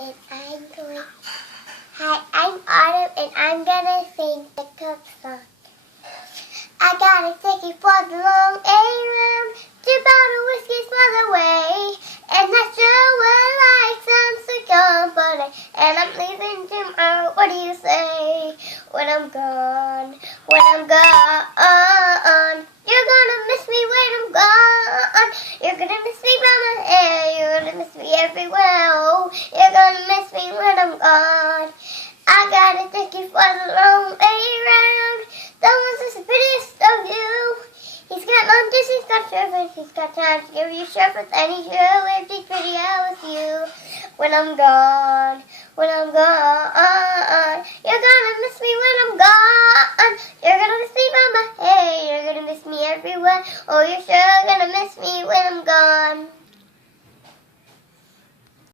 And I'm going. Hi, I'm Autumn, and I'm gonna sing the Cook song. I got a ticket for the long A-round, 2 bottle whiskeys for the way, and I sure would like some cigar butter. And I'm leaving tomorrow. What do you say? When I'm gone, you're gonna miss me when I'm gone. You're gonna miss me by my hair. You're gonna miss me everywhere. Oh, you're gonna miss me when I'm gone. I got a ticket for the long way round. That one's the prettiest of you. He's got lunches, he's got service, he's got time to give you service, and he sure lives these pretty hours with you. When I'm gone, you're gonna miss me when I'm gone. You're gonna miss me by my hair. You're gonna miss me everywhere. Oh, you're sure gonna miss me when I'm gone.